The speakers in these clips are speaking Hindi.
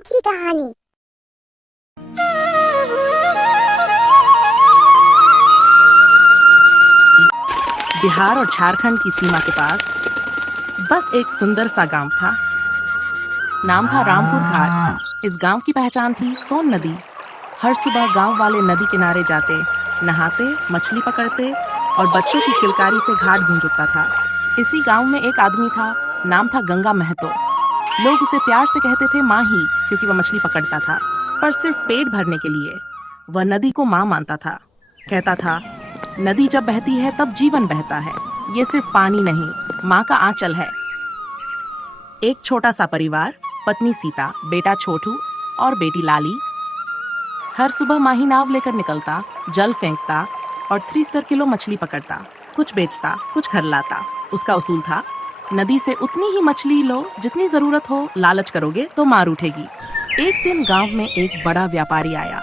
अनोखी कहानी। बिहार और झारखंड की सीमा के पास बस एक सुंदर सा गांव था। नाम था रामपुर घाट। इस गांव की पहचान थी सोन नदी। हर सुबह गांव वाले नदी किनारे जाते, नहाते, मछली पकड़ते और बच्चों की किलकारी से घाट गूंज उठता था। इसी गांव में एक आदमी था, नाम था गंगा महतो। लोग उसे प्यार से कहते थे माही, क्योंकि वह मछली पकड़ता था, पर सिर्फ पेट भरने के लिए। वह नदी को माँ मानता था। कहता था, नदी जब बहती है तब जीवन बहता है। ये सिर्फ पानी नहीं, माँ का आंचल है। एक छोटा सा परिवार, पत्नी सीता, बेटा छोटू और बेटी लाली। हर सुबह माही नाव लेकर निकलता, जल फेंकता और 300 किलो मछली पकड़ता। कुछ बेचता, कुछ घर लाता। उसका उसूल था, नदी से उतनी ही मछली लो जितनी जरूरत हो। लालच करोगे तो मार उठेगी। एक दिन गांव में एक बड़ा व्यापारी आया।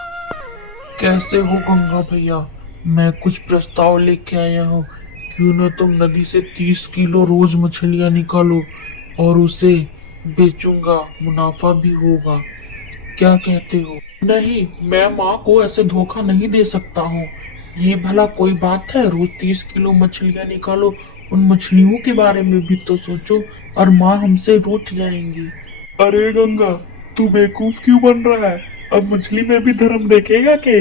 कैसे हो गंगा भैया? मैं कुछ प्रस्ताव लेके आया हूँ। क्यों ना तुम नदी से 30 किलो रोज मछलियाँ निकालो और उसे बेचूंगा, मुनाफा भी होगा। क्या कहते हो? नहीं, मैं माँ को ऐसे धोखा नहीं दे सकता हूँ। ये भला कोई बात है? रोज 30 किलो मछलियाँ निकालो। उन मछलियों के बारे में भी तो सोचो, और माँ हमसे रूठ जाएंगी। अरे गंगा, तू बेवकूफ क्यों बन रहा है? अब मछली में भी धर्म देखेगा के?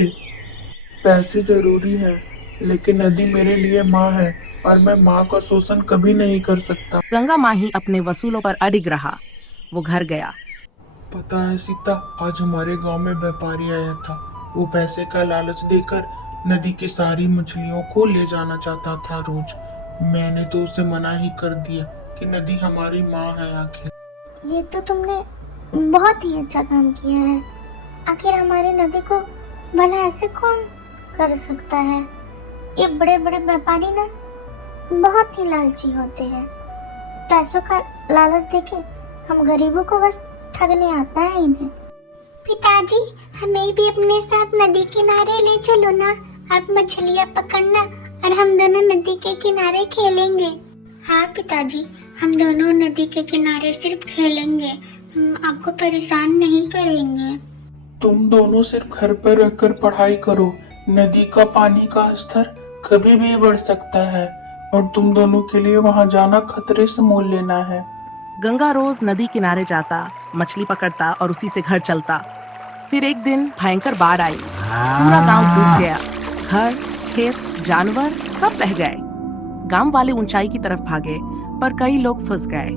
पैसे जरूरी है, लेकिन नदी मेरे लिए माँ है और मैं माँ का शोषण कभी नहीं कर सकता। गंगा माही अपने वसूलों पर अडिग रहा। वो घर गया। पता है सीता, आज हमारे गांव में व्यापारी आया था। वो पैसे का लालच देकर नदी की सारी मछलियों को ले जाना चाहता था रोज। मैंने तो उसे मना ही कर दिया कि नदी हमारी माँ है आखिर। ये तो तुमने बहुत ही अच्छा काम किया है। आखिर हमारी नदी को भला ऐसे कौन कर सकता है? ये बड़े बड़े व्यापारी ना बहुत ही लालची होते हैं। पैसों का लालच देके हम गरीबों को बस ठगने आता है इन्हें। पिताजी, हमें भी अपने साथ नदी किनारे ले चलो ना। आप मछलियाँ पकड़ना और हम दोनों नदी के किनारे खेलेंगे। हाँ पिताजी, हम दोनों नदी के किनारे सिर्फ खेलेंगे, हम आपको परेशान नहीं करेंगे। तुम दोनों सिर्फ घर पर रहकर पढ़ाई करो। नदी का पानी का स्तर कभी भी बढ़ सकता है और तुम दोनों के लिए वहां जाना खतरे से मोल लेना है। गंगा रोज नदी किनारे जाता, मछली पकड़ता और उसी से घर चलता। फिर एक दिन भयंकर बाढ़ आई। पूरा गांव डूब गया। घर, खेत, जानवर सब बह गए। गांव वाले ऊंचाई की तरफ भागे, पर कई लोग फंस गए।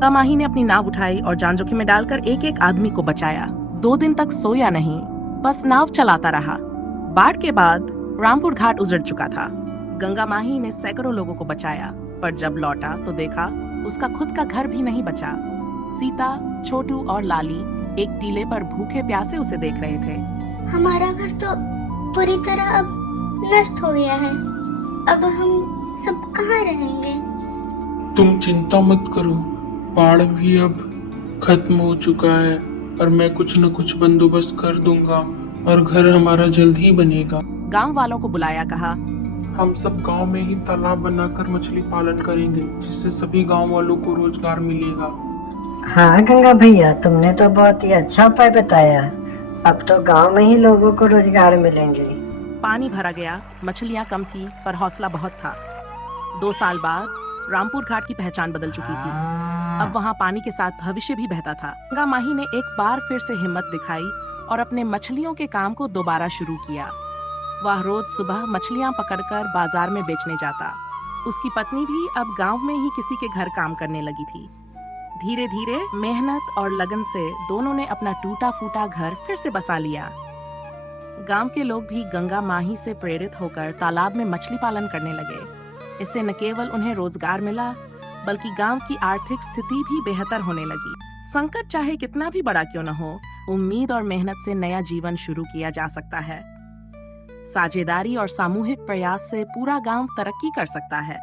तब माही ने अपनी नाव उठाई और जान जोखिम में डालकर एक एक आदमी को बचाया। 2 दिन तक सोया नहीं, बस नाव चलाता रहा। बाढ़ के बाद रामपुर घाट उजड़ चुका था। गंगा माही ने सैकड़ों लोगों को बचाया, पर जब लौटा तो देखा उसका खुद का घर भी नहीं बचा। सीता, छोटू और लाली एक टीले पर भूखे प्यासे उसे देख रहे थे। हमारा घर तो पूरी तरह अब नष्ट हो गया है। अब हम सब कहाँ रहेंगे? तुम चिंता मत करो, बाढ़ भी अब खत्म हो चुका है और मैं कुछ न कुछ बंदोबस्त कर दूंगा और घर हमारा जल्द ही बनेगा। गांव वालों को बुलाया, कहा, हम सब गांव में ही तालाब बनाकर मछली पालन करेंगे, जिससे सभी गांव वालों को रोजगार मिलेगा। हाँ गंगा भैया, तुमने तो बहुत ही अच्छा उपाय बताया। अब तो गांव में ही लोगों को रोजगार मिलेंगे। पानी भरा गया, मछलियां कम थी, पर हौसला बहुत था। 2 साल बाद रामपुर घाट की पहचान बदल चुकी थी। अब वहां पानी के साथ भविष्य भी बहता था। गंगा माही ने एक बार फिर से हिम्मत दिखाई और अपने मछलियों के काम को दोबारा शुरू किया। वह रोज सुबह मछलियां पकड़कर बाजार में बेचने जाता। उसकी पत्नी भी अब गांव में ही किसी के घर काम करने लगी थी। धीरे धीरे मेहनत और लगन से दोनों ने अपना टूटा फूटा घर फिर से बसा लिया। गांव के लोग भी गंगा माही से प्रेरित होकर तालाब में मछली पालन करने लगे। इससे न केवल उन्हें रोजगार मिला, बल्कि गांव की आर्थिक स्थिति भी बेहतर होने लगी। संकट चाहे कितना भी बड़ा क्यों न हो, उम्मीद और मेहनत से नया जीवन शुरू किया जा सकता है। साझेदारी और सामूहिक प्रयास से पूरा गांव तरक्की कर सकता है।